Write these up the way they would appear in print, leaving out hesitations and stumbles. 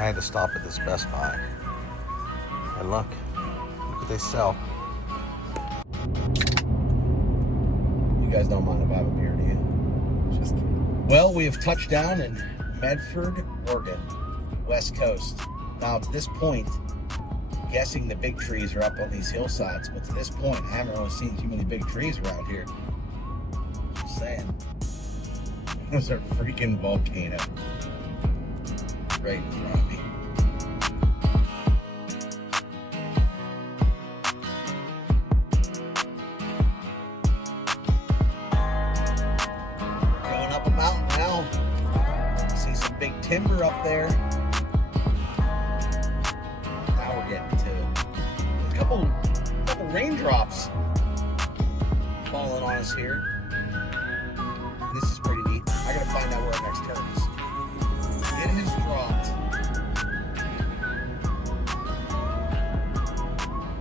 I had to stop at this Best Buy. And look what they sell. You guys don't mind if I have a beer, do you? Just kidding. Well, we have touched down in Medford, Oregon, West Coast. Now, to this point, I'm guessing the big trees are up on these hillsides, but to this point, I haven't really seen too many big trees around here. Just saying. There's a freaking volcano right in front of me. Going up a mountain now. See some big timber up there. Now we're getting to a couple raindrops falling on us here. This is pretty neat. I gotta find out where our next turn is. It has dropped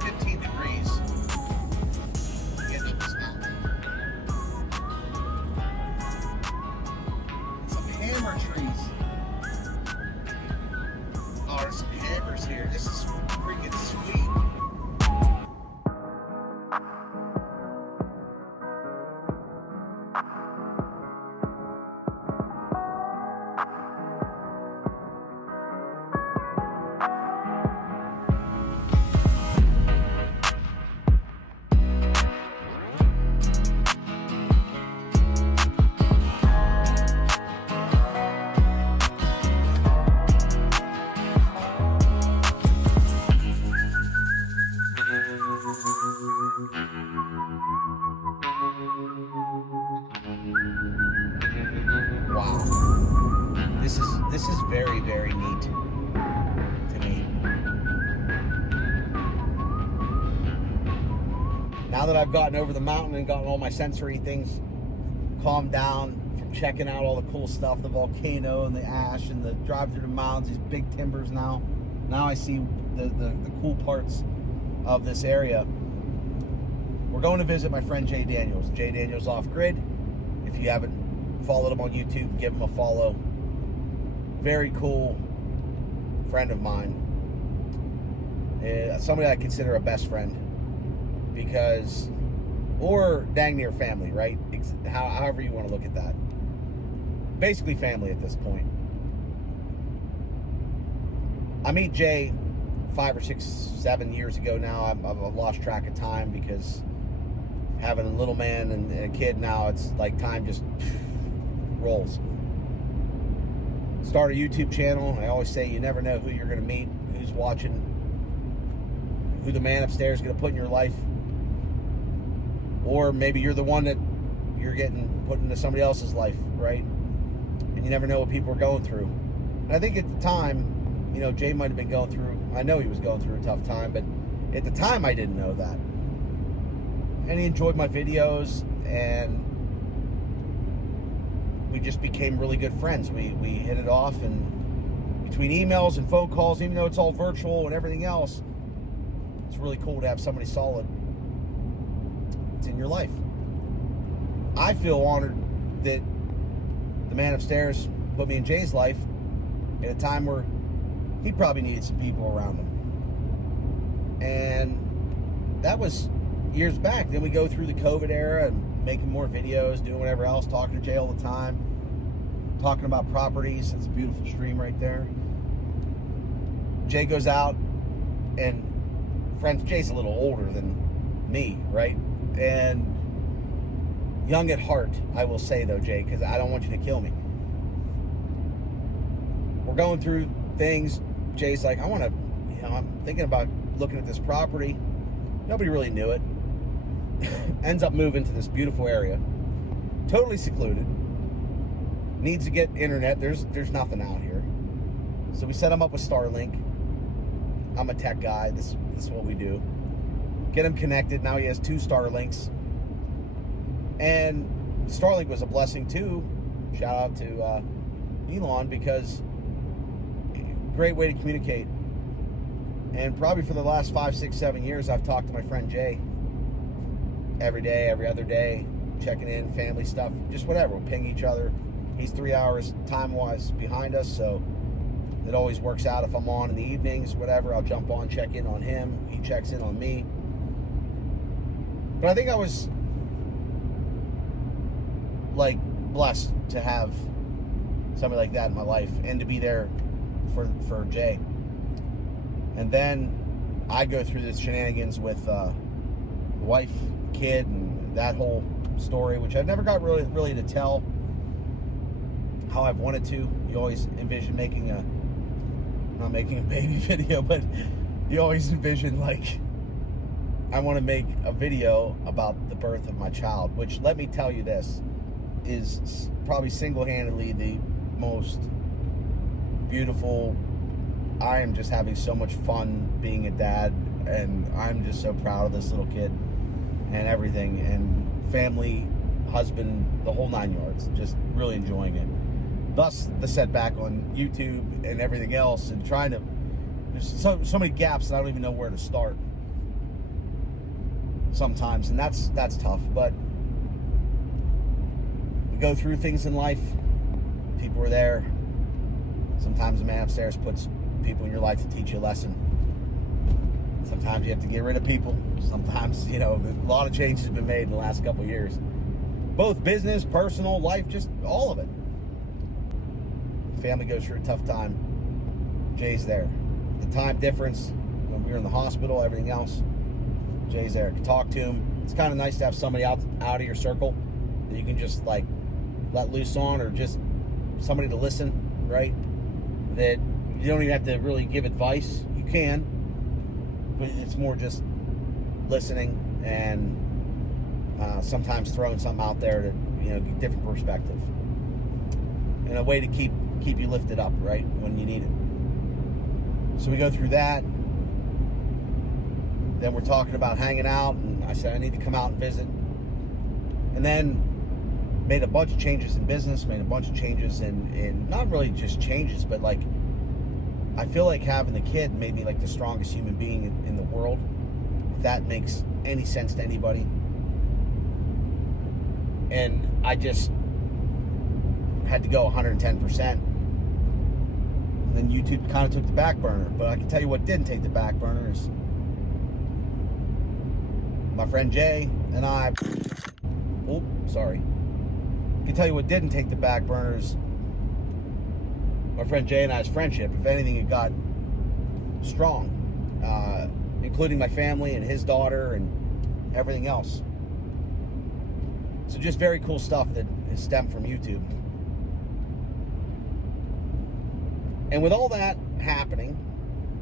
15 degrees getting up this mountain. Some hammer trees. Oh, there's some hammers here. This is freaking sweet. Wow. This is very, very neat to me. Now that I've gotten over the mountain and gotten all my sensory things calmed down from checking out all the cool stuff, the volcano and the ash and the drive through the mountains, these big timbers now I see the cool parts of this area. We're going to visit my friend Jay Daniels. Jay Daniels Off Grid. If you haven't followed him on YouTube, give him a follow. Very cool friend of mine. Somebody I consider a best friend, because, or dang near family, right? However you want to look at that. Basically family at this point. I meet Jay 5 or 6, 7 years ago now. I've lost track of time because having a little man and a kid now, it's like time just rolls. Start a YouTube channel. I always say you never know who you're going to meet, who's watching, who the man upstairs is going to put in your life. Or maybe you're the one that you're getting put into somebody else's life, right? And you never know what people are going through. And I think at the time, you know, Jay might have been going through, I know he was going through a tough time, but at the time I didn't know that. And he enjoyed my videos, and we just became really good friends. We hit it off, and between emails and phone calls, even though it's all virtual and everything else, it's really cool to have somebody solid that's in your life. I feel honored that the man upstairs put me in Jay's life at a time where he probably needed some people around him. And that was years back. Then we go through the COVID era and making more videos, doing whatever else, talking to Jay all the time, talking about properties. It's a beautiful stream right there. Jay goes out, and friends, Jay's a little older than me, right? And young at heart, I will say though, Jay, because I don't want you to kill me. We're going through things. Jay's like, I'm thinking about looking at this property. Nobody really knew it. Ends up moving to this beautiful area, totally secluded. Needs to get internet. There's nothing out here. So we set him up with Starlink. I'm a tech guy. This is what we do. Get him connected. Now he has 2 Starlinks. And Starlink was a blessing too. Shout out to Elon, because great way to communicate. And probably for the last 5, 6, 7 years, I've talked to my friend Jay every day, every other day, checking in, family stuff, just whatever. We'll ping each other. He's 3 hours time-wise behind us, so It always works out if I'm on in the evenings, whatever. I'll jump on, check in on him. He checks in on me. But I think I was like blessed to have somebody like that in my life and to be there for Jay. And then I go through this shenanigans with wife, kid, and that whole story, which I never got really to tell how I've wanted to. You always envision not making a baby video, but you always envision, like, I want to make a video about the birth of my child, which, let me tell you, this is probably single-handedly the most beautiful. I am just having so much fun being a dad, and I'm just so proud of this little kid and everything, and family, husband, the whole 9 yards, just really enjoying it. Thus the setback on YouTube and everything else, and trying to, there's so many gaps that I don't even know where to start sometimes, and that's tough. But we go through things in life. People are there. Sometimes the man upstairs puts people in your life to teach you a lesson. Sometimes you have to get rid of people. Sometimes, a lot of changes have been made in the last couple of years. Both business, personal, life, just all of it. Family goes through a tough time. Jay's there. The time difference, when we were in the hospital, everything else, Jay's there. I can talk to him. It's kind of nice to have somebody out of your circle that you can just, like, let loose on, or just somebody to listen, right? That you don't even have to really give advice. You can, but it's more just listening and sometimes throwing something out there to, get different perspective, and a way to keep you lifted up, right, when you need it. So we go through that. Then we're talking about hanging out, and I said I need to come out and visit. And then made a bunch of changes in business, made a bunch of changes in not really just changes, but, like, I feel like having the kid made me, like, the strongest human being in the world, if that makes any sense to anybody. And I just had to go 110%. And then YouTube kind of took the back burner. But I can tell you what didn't take the back burner is my friend Jay and I. Oh, sorry. I can tell you what didn't take the back burner is my friend Jay and I's friendship. If anything, it got strong, including my family and his daughter and everything else. So just very cool stuff that has stemmed from YouTube. And with all that happening,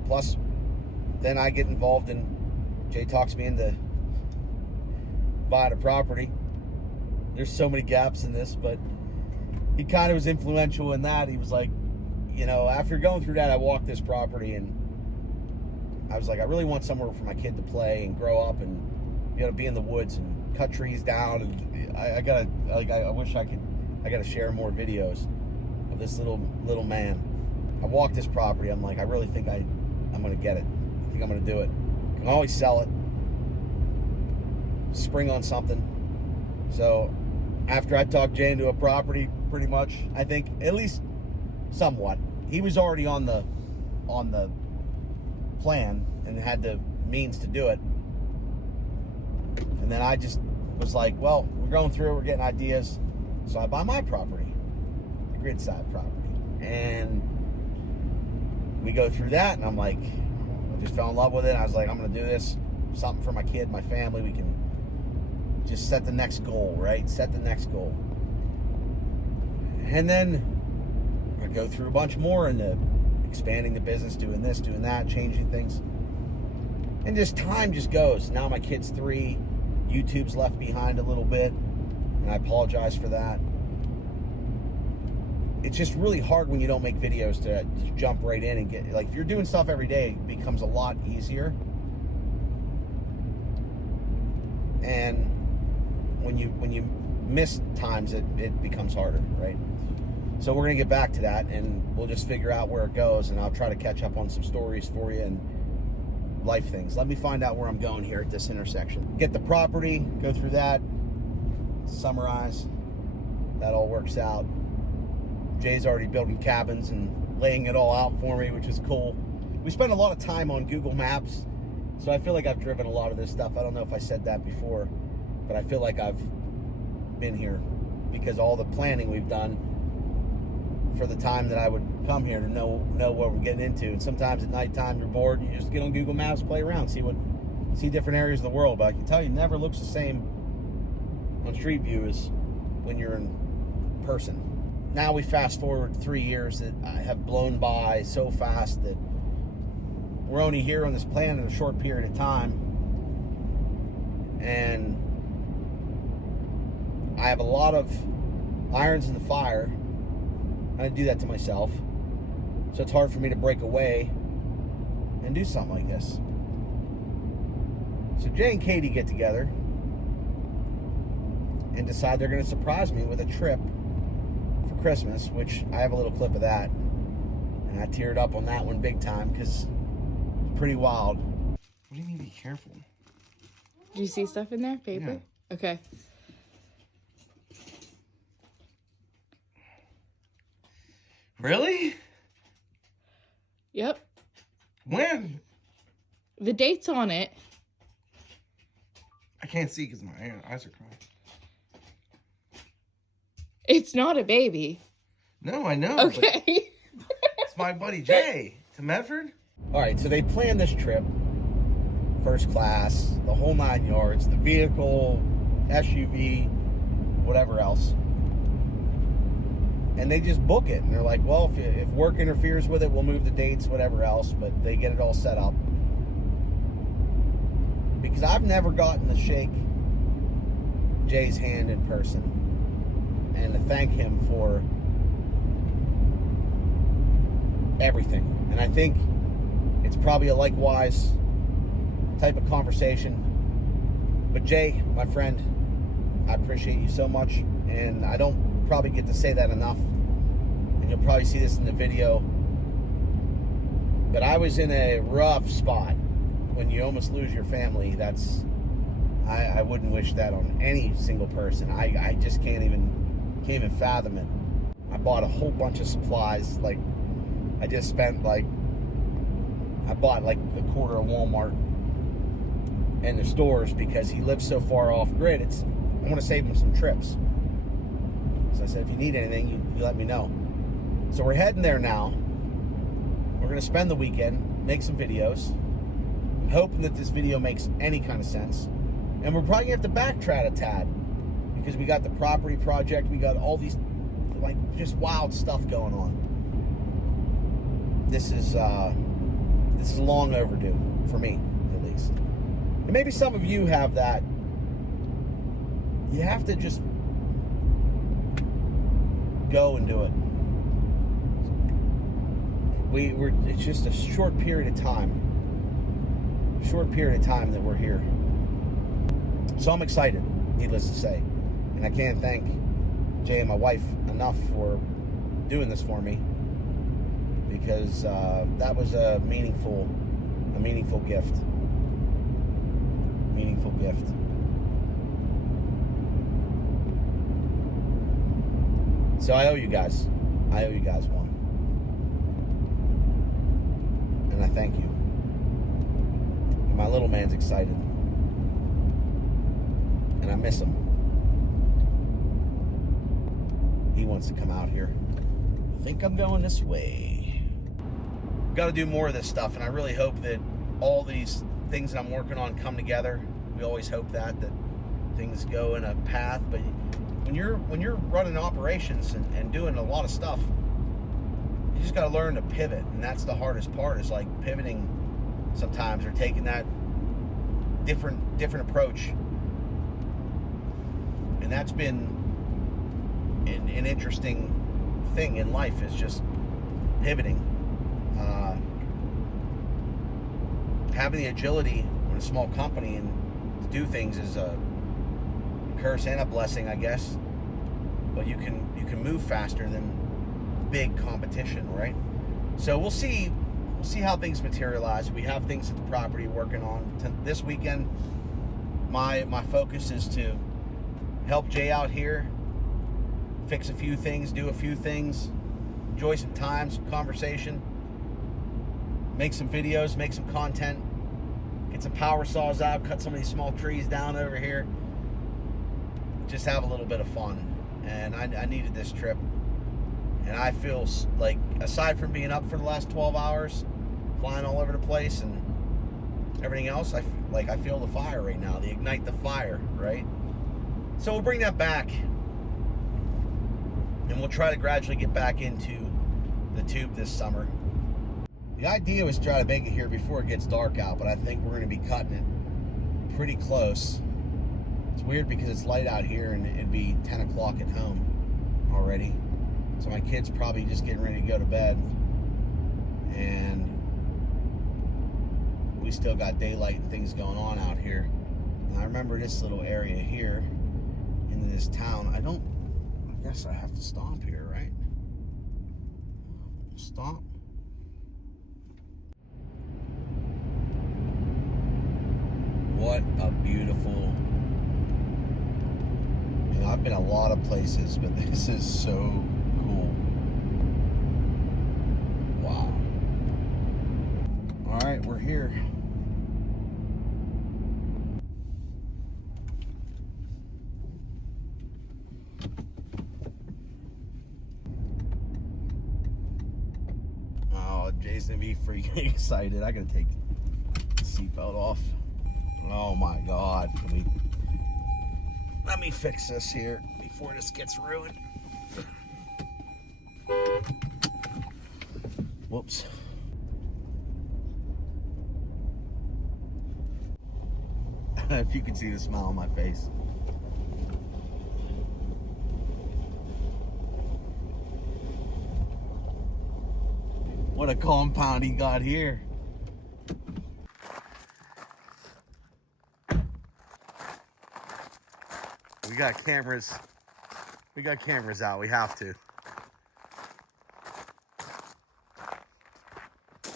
plus then I get involved in, Jay talks me into buying a property. There's so many gaps in this, but he kind of was influential in that. He was like, after going through that, I walked this property, and I was like, I really want somewhere for my kid to play and grow up and be in the woods and cut trees down. And I wish I gotta share more videos of this little man. I walked this property. I'm like, I really think I'm gonna get it. I think I'm gonna do it. I can always sell it. Spring on something. So after I talked Jay into a property, pretty much, I think, at least somewhat, he was already on the plan and had the means to do it. And then I just was like, well, we're going through it, we're getting ideas. So I buy my property, the Gridside property. And we go through that, and I'm like, I just fell in love with it. I was like, I'm going to do this, something for my kid, my family. We can just set the next goal, right? Set the next goal. And then I go through a bunch more into expanding the business, doing this, doing that, changing things. And just time just goes. Now my kid's 3. YouTube's left behind a little bit, and I apologize for that. It's just really hard when you don't make videos to jump right in and get, like, if you're doing stuff every day, it becomes a lot easier. And when you miss times, it becomes harder, right? So we're gonna get back to that, and we'll just figure out where it goes, and I'll try to catch up on some stories for you and life things. Let me find out where I'm going here at this intersection. Get the property, go through that, summarize. That all works out. Jay's already building cabins and laying it all out for me, which is cool. We spend a lot of time on Google Maps, so I feel like I've driven a lot of this stuff. I don't know if I said that before, but I feel like I've been here because all the planning we've done for the time that I would come here to know what we're getting into. And sometimes at nighttime you're bored, you just get on Google Maps, play around, see different areas of the world. But I can tell you, it never looks the same on Street View as when you're in person. Now we fast forward 3 years that have blown by so fast that we're only here on this planet a short period of time, and I have a lot of irons in the fire. I do that to myself, so it's hard for me to break away and do something like this. So Jay and Katie get together and decide they're going to surprise me with a trip for Christmas, which I have a little clip of that, and I teared up on that one big time because it's pretty wild. What do you mean be careful? Do you see stuff in there? Paper? Yeah. Okay. Really? Yep. When? The date's on it. I can't see because my eyes are crying. It's not a baby. No, I know. Okay. It's my buddy Jay to Medford. All right, so they planned this trip, first class, the whole 9 yards, the vehicle, SUV, whatever else. And they just book it. And they're like, well, if work interferes with it, we'll move the dates, whatever else. But they get it all set up. Because I've never gotten to shake Jay's hand in person and to thank him for everything. And I think it's probably a likewise type of conversation. But Jay, my friend, I appreciate you so much. And I don't probably get to say that enough, and you'll probably see this in the video, but I was in a rough spot. When you almost lose your family, I wouldn't wish that on any single person. I just can't even fathom it. I bought a whole bunch of supplies. Like, I just spent I bought like a quarter of Walmart and the stores because he lives so far off grid. I want to save him some trips. So I said, if you need anything, you let me know. So we're heading there now. We're going to spend the weekend, make some videos. I'm hoping that this video makes any kind of sense. And we're probably going to have to backtrack a tad because we got the property project. We got all these, just wild stuff going on. This is long overdue for me, at least. And maybe some of you have that. You have to just go and do it. It's just a short period of time that we're here. So I'm excited, needless to say. And I can't thank Jay and my wife enough for doing this for me, because that was a meaningful gift. Meaningful gift. So I owe you guys one. And I thank you. And my little man's excited. And I miss him. He wants to come out here. I think I'm going this way. Got to do more of this stuff, and I really hope that all these things that I'm working on come together. We always hope that things go in a path, but when you're running operations and doing a lot of stuff, you just got to learn to pivot, and that's the hardest part, is like pivoting sometimes, or taking that different approach. And that's been an interesting thing in life, is just pivoting. Having the agility in a small company and to do things is a curse and a blessing, I guess. But you can move faster than big competition, right? So we'll see how things materialize. We have things at the property working on this weekend. My focus is to help Jay out here, fix a few things, do a few things, enjoy some time, some conversation, make some videos, make some content, get some power saws out, cut some of these small trees down over here. Just have a little bit of fun. And I needed this trip. And I feel like, aside from being up for the last 12 hours, flying all over the place and everything else, I feel the fire right now, the ignite the fire, right? So we'll bring that back. And we'll try to gradually get back into the tube this summer. The idea was to try to make it here before it gets dark out, but I think we're going to be cutting it pretty close. It's weird because it's light out here and it'd be 10 o'clock at home already. So my kid's probably just getting ready to go to bed. And we still got daylight and things going on out here. And I remember this little area here in this town. I guess I have to stomp here, right? Stomp. What a beautiful... You know, I've been a lot of places, but this is so cool. Wow. All right, we're here. Oh, Jay's gonna be freaking excited. I gotta take the seatbelt off. Oh my God. Let me fix this here before this gets ruined. Whoops. If you can see the smile on my face. What a compound he got here. We got cameras. We got cameras out. We have to.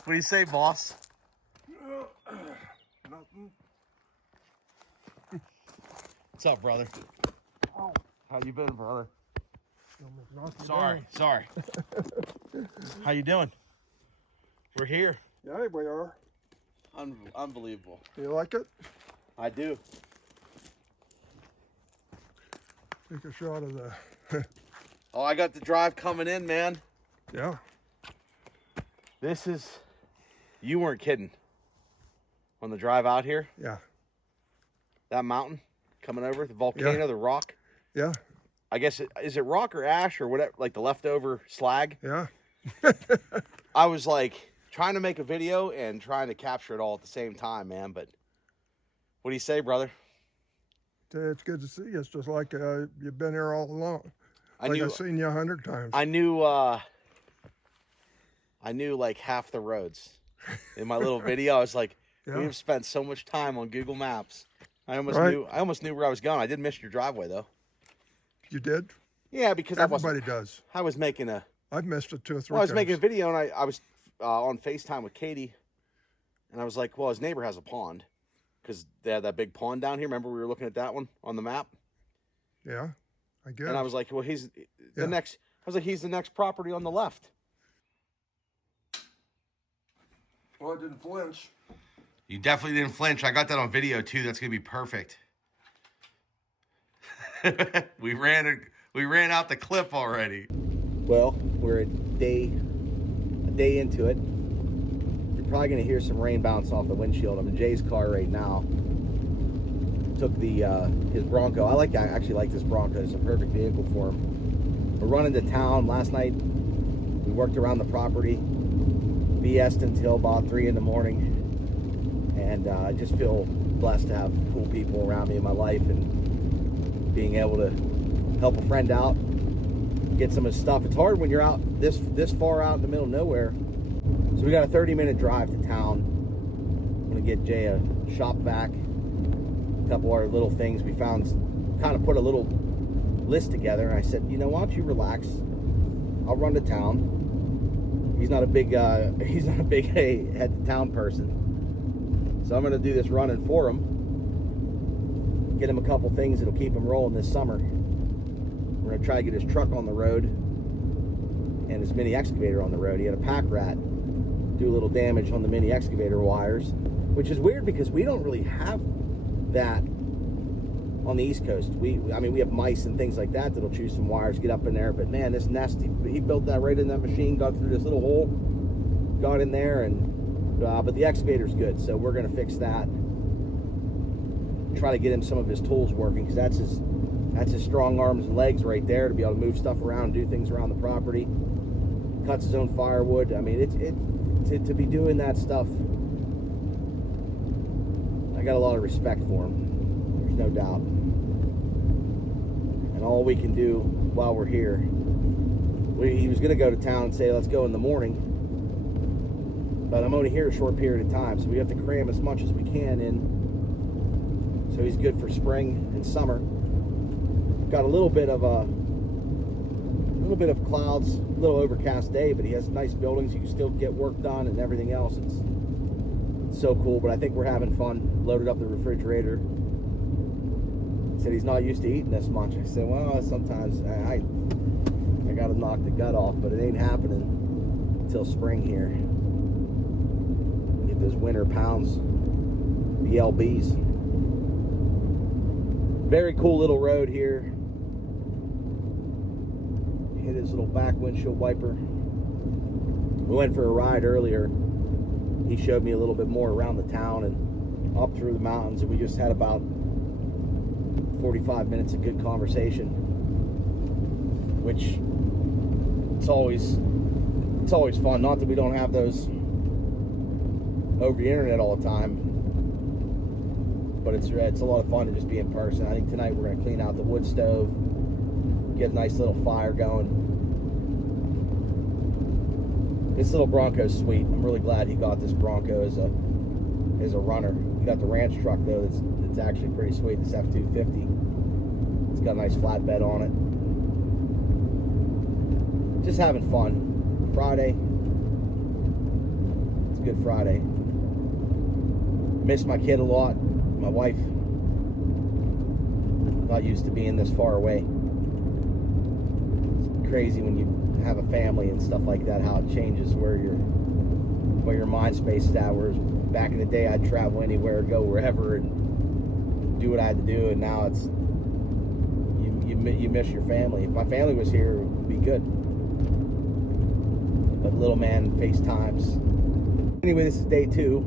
What do you say, boss? Nothing. What's up, brother? Oh, How you been, brother? almost knocked me Sorry. How you doing? We're here. down. Yeah, we are. Unbelievable. You like it? I do. Take a shot of the. Oh, I got the drive coming in, man. Yeah. This is... You weren't kidding. On the drive out here, Yeah. that mountain coming over, the volcano, Yeah. the rock. Yeah. I guess, is it rock or ash or whatever, like the leftover slag? Yeah. I was like trying to make a video and trying to capture it all at the same time, man. But what do you say, brother? It's good to see you. It's just like you've been here all along. I've seen you 100 times. I knew like half the roads in my little video. I was like, Yeah. we've spent so much time on Google Maps. I almost knew where I was going. I did miss your driveway though. You did? Yeah, because Everybody does. I was making a I've missed it 2 or 3 well, I was times. making a video and I was on FaceTime with Katie, and I was like, well, his neighbor has a pond because they had that big pond down here. Remember we were looking at that one on the map? Yeah, I guess. And I was like, well, he's Yeah. the next. I was like, he's the next property on the left. Well, I didn't flinch. You definitely didn't flinch. I got that on video too. That's gonna be perfect. we ran out the clip already. Well, we're a day into it. You're probably gonna hear some rain bounce off the windshield. I'm in Jay's car right now. Took the his Bronco. I actually like this Bronco. It's a perfect vehicle for him. We're running to town. Last night we worked around the property, BS'd until about 3 in the morning, and I just feel blessed to have cool people around me in my life and being able to help a friend out, get some of his stuff. It's hard when you're out this far out in the middle of nowhere. So we got a 30-minute drive to town. I'm gonna get Jay a shop vac, a couple other little things we found. Kind of put a little list together, and I said, you know, why don't you relax? I'll run to town. He's not a big hey, head to town person, so I'm gonna do this running for him. Get him a couple things that'll keep him rolling this summer. We're gonna try to get his truck on the road, and his mini excavator on the road. He had a pack rat do a little damage on the mini excavator wires, which is weird because we don't really have that on the East Coast. I mean, we have mice and things like that that'll chew some wires, get up in there. But man, this nest, he built that right in that machine, got through this little hole, got in there, and but the excavator's good, so we're gonna fix that. Try to get him some of his tools working, because that's his strong arms and legs right there, to be able to move stuff around, do things around the property. Cuts his own firewood. I mean, to be doing that stuff, I got a lot of respect for him. There's no doubt. And all we can do while we're here, he was going to go to town and say, let's go in the morning, but I'm only here a short period of time, so we have to cram as much as we can in, so he's good for spring and summer. Got a little bit of clouds, a little overcast day, but he has nice buildings. You can still get work done and everything else. It's so cool. But I think we're having fun. Loaded up the refrigerator. Said he's not used to eating this much. I said, well, sometimes I gotta knock the gut off, but it ain't happening until spring here. Get those winter pounds, the LBs. Very cool little road here. Hit his little back windshield wiper. We went for a ride earlier. He showed me a little bit more around the town and up through the mountains, and we just had about 45 minutes of good conversation, which it's always fun. Not that we don't have those over the internet all the time, but it's a lot of fun to just be in person. I think tonight we're going to clean out the wood stove, get a nice little fire going. This little Bronco's sweet. I'm really glad he got this Bronco as a runner. He got the ranch truck though. It's actually pretty sweet. This F-250. It's got a nice flatbed on it. Just having fun. Friday. It's a good Friday. Miss my kid a lot. My wife. Not used to being this far away. It's crazy when you have a family and stuff like that, how it changes where your mind space is at. Whereas back in the day, I'd travel anywhere, go wherever, and do what I had to do. And now it's you miss your family. If my family was here, it would be good. But little man FaceTimes. Anyway, this is day 2,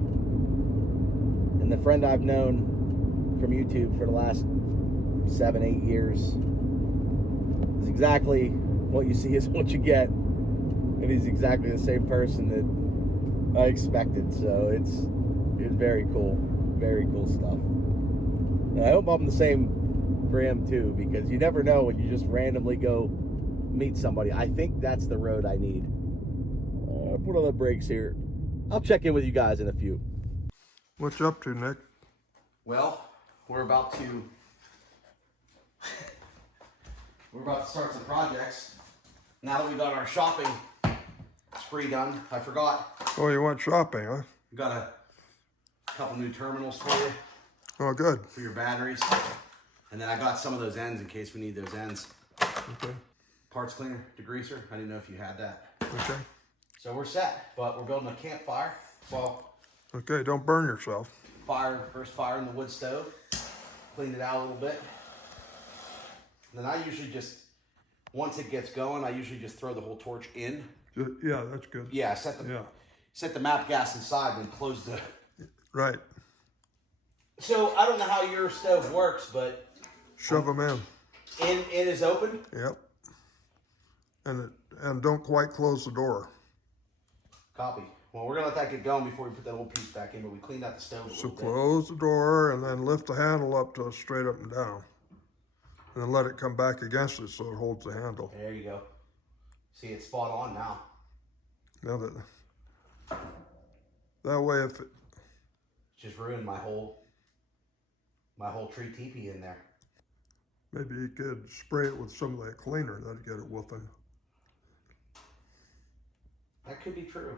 and the friend I've known from YouTube for the last 7-8 years is exactly what you see is what you get, and he's exactly the same person that I expected. So it's very cool stuff. And I hope I'm the same for him too, because you never know when you just randomly go meet somebody. I think that's the road I need. I'll put on the brakes here. I'll check in with you guys in a few. What you up to, Nick? Well, we're about to start some projects. Now that we got our shopping spree done, I forgot. Oh, you went shopping, huh? We got a couple new terminals for you. Oh, good. For your batteries. And then I got some of those ends in case we need those ends. Okay. Parts cleaner, degreaser. I didn't know if you had that. Okay. So we're set, but we're building a campfire. Well. Okay, don't burn yourself. First fire in the wood stove. Cleaned it out a little bit. And then I usually just, once it gets going, I usually just throw the whole torch in. Yeah, that's good. Yeah, set the map gas inside and close the. Right. So I don't know how your stove works, but shove them in. In is open. Yep. And don't quite close the door. Copy. Well, we're gonna let that get going before we put that little piece back in. But we cleaned out the stove. So close the door and then lift the handle up to straight up and down, and then let it come back against it so it holds the handle. There you go. See, it's spot on now. Now that way, if it just ruined my whole tree teepee in there. Maybe you could spray it with some of that cleaner. That'd get it whooping. That could be true.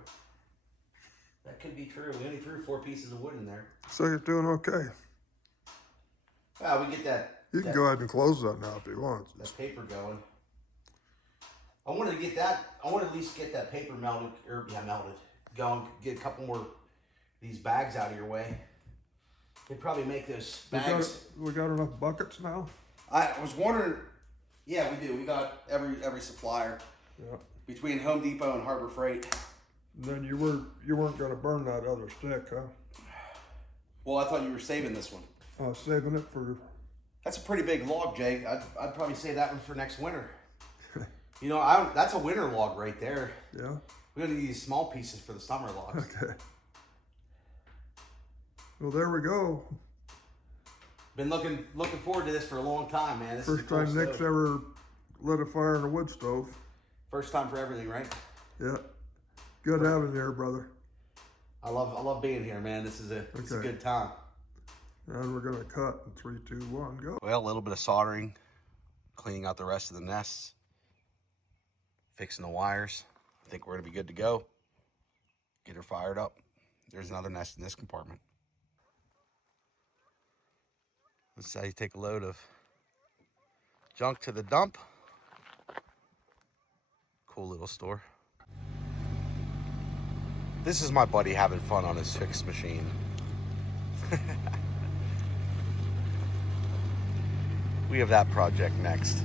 That could be true. We only threw 4 pieces of wood in there. So you're doing okay. Well, we get that. You can go ahead and close that now if you want. That paper going. I wanted to get that. I want to at least get that paper melted, or yeah, melted. Going, get a couple more of these bags out of your way. They'd probably make those bags. We got enough buckets now? I was wondering. Yeah, we do. We got every supplier. Yeah. Between Home Depot and Harbor Freight. And then you weren't going to burn that other stick, huh? Well, I thought you were saving this one. Saving it for... That's a pretty big log, Jay. I'd probably save that one for next winter. You know, that's a winter log right there. Yeah. We're gonna need these small pieces for the summer logs. Okay. Well, there we go. Been looking forward to this for a long time, man. This First is a cool time Nick's stove. ever lit a fire in a wood stove. First time for everything, right? Yeah. Good having you here, brother. I love being here, man. This is a good time. And we're gonna cut in 3, 2, 1, go. Well, a little bit of soldering, cleaning out the rest of the nests, fixing the wires. I think we're gonna be good to go. Get her fired up. There's another nest in this compartment. This is how you take a load of junk to the dump. Cool little store. This is my buddy having fun on his fix machine. We have that project next.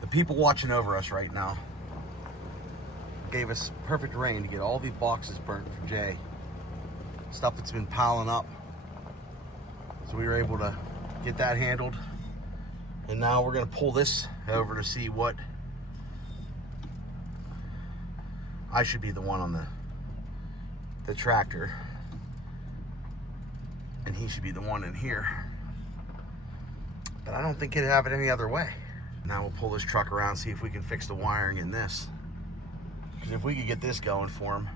The people watching over us right now gave us perfect rain to get all these boxes burnt for Jay. Stuff that's been piling up. So we were able to get that handled. And now we're gonna pull this over to see what I should be the one on the tractor. And he should be the one in here. But I don't think he'd have it any other way. Now we'll pull this truck around, see if we can fix the wiring in this. Because if we could get this going for him.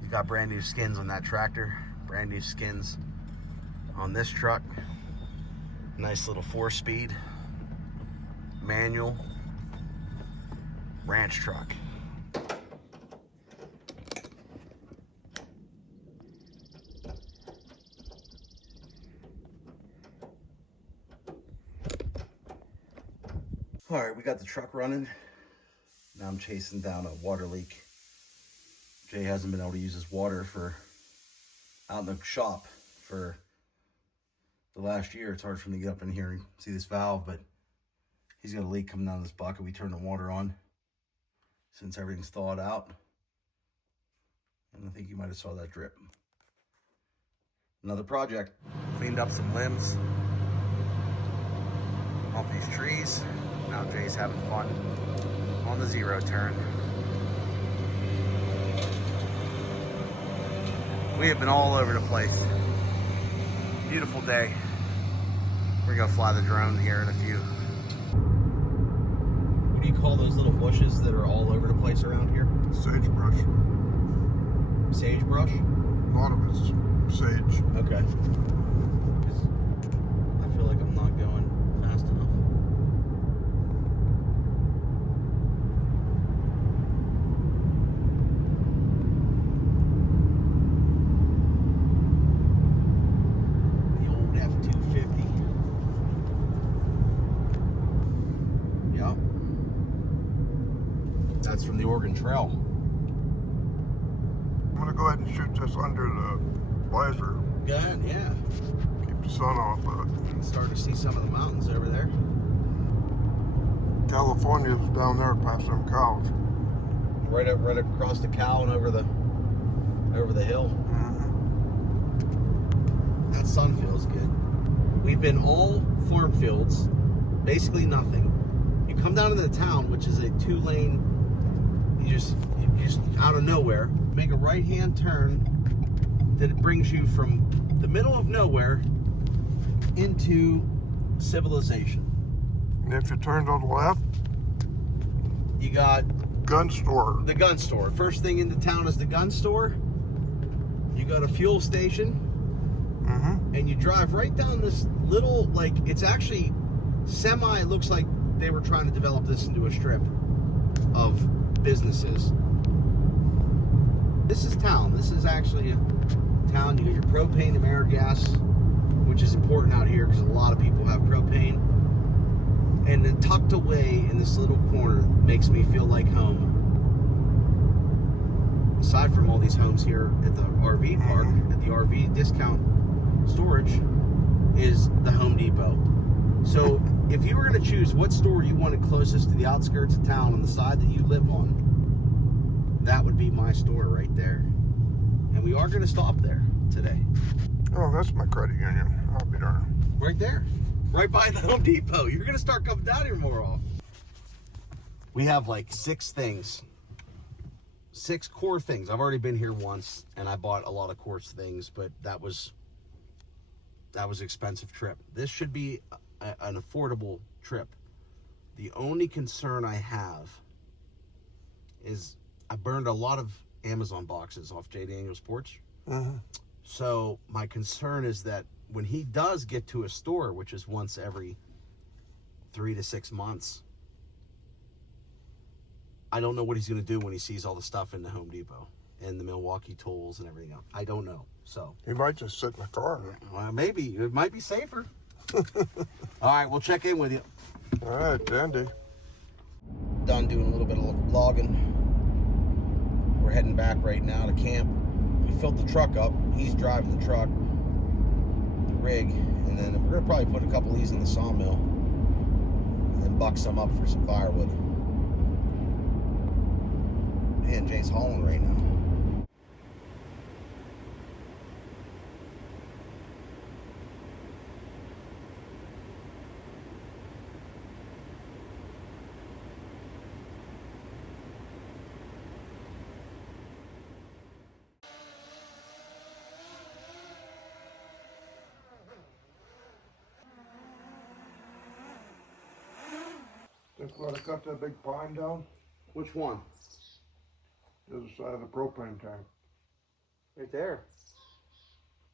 He's got brand new skins on that tractor. Brand new skins on this truck. Nice little 4-speed manual ranch truck. All right, we got the truck running. Now I'm chasing down a water leak. Jay hasn't been able to use his water for out in the shop for the last year. It's hard for him to get up in here and see this valve, but he's got a leak coming down this bucket. We turned the water on since everything's thawed out. And I think you might have saw that drip. Another project. Cleaned up some limbs off these trees. Now Jay's having fun on the zero turn. We have been all over the place. Beautiful day. We're gonna fly the drone here in a few. What do you call those little bushes that are all over the place around here? Sagebrush. Sagebrush? A lot of it's sage. Okay. I feel like I'm not going fast enough. The old F-250. Yep. That's from the Oregon Trail. I'm gonna go ahead and shoot this under the visor. Good, yeah. Keep the sun off of it. Start to see some of the mountains over there. California's down there past them cows. Right across the cow and over the hill. Mm-hmm. That sun feels good. We've been all farm fields, basically nothing. You come down into the town, which is a 2-lane. You just out of nowhere make a right-hand turn that it brings you from the middle of nowhere into civilization. And if you turn to the left, You got gun store. the gun store. First thing into town is the gun store. You got a fuel station. Mm-hmm. And you drive right down this little, like, it's actually it looks like they were trying to develop this into a strip of businesses. This is town. This is actually a town. You get your propane and AmeriGas, which is important out here because a lot of people have propane. And then tucked away in this little corner makes me feel like home. Aside from all these homes here at the RV park, at the RV discount storage, is the Home Depot. So if you were going to choose what store you wanted closest to the outskirts of town on the side that you live on, that would be my store right there. And we are going to stop there today. Oh, that's my credit union. I'll be darned. Right there. Right by the Home Depot. You're going to start coming down here more often. We have like 6 things. 6 core things. I've already been here once and I bought a lot of core things, but that was an expensive trip. This should be an affordable trip. The only concern I have is I burned a lot of Amazon boxes off J. Daniels Sports. So my concern is that when he does get to a store, which is once every 3 to 6 months, I don't know what he's going to do when he sees all the stuff in the Home Depot and the Milwaukee tools and everything else. I don't know. So He might just sit in the car. well, maybe it might be safer. All right, we'll check in with you. All right, dandy. Done doing a little bit of logging. We're heading back right now to camp. We filled the truck up. He's driving the truck, the rig, and then we're gonna probably put a couple of these in the sawmill and then buck some up for some firewood. Man, Jay's hauling right now. Just want to cut that big pine down. Which one? The other side of the propane tank. Right there.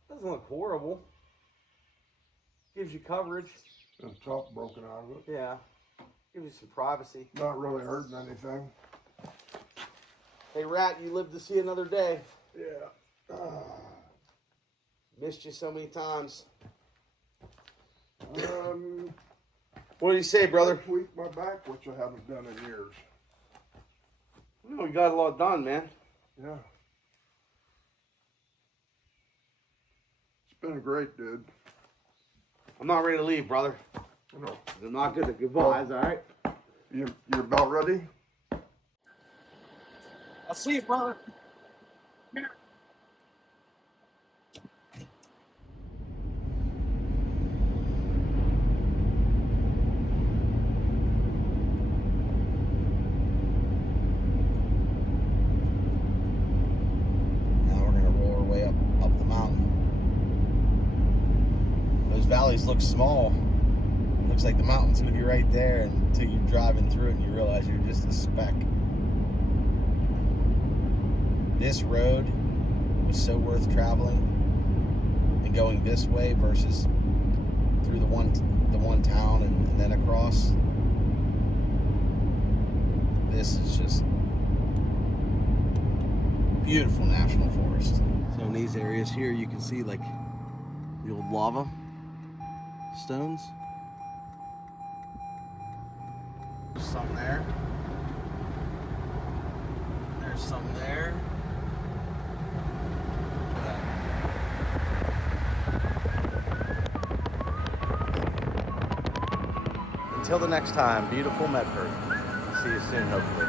Doesn't look horrible. Gives you coverage. The top broken out of it. Yeah. Gives you some privacy. Not really hurting anything. Hey, Rat, you live to see another day. Yeah. Missed you so many times. What did he say, brother? Tweaked my back, which I haven't done in years. No, you got a lot done, man. Yeah. It's been great, dude. I'm not ready to leave, brother. No. I'm not good at goodbyes, all right? You're about ready? I'll see you, brother. Valleys look small. Looks like the mountain's gonna be right there until you're driving through it and you realize you're just a speck. This road was so worth traveling and going this way versus through the one town and then across. This is just beautiful national forest. So in these areas here you can see like the old lava stones. There's some there. There's some there. Until the next time, beautiful Medford. See you soon, hopefully.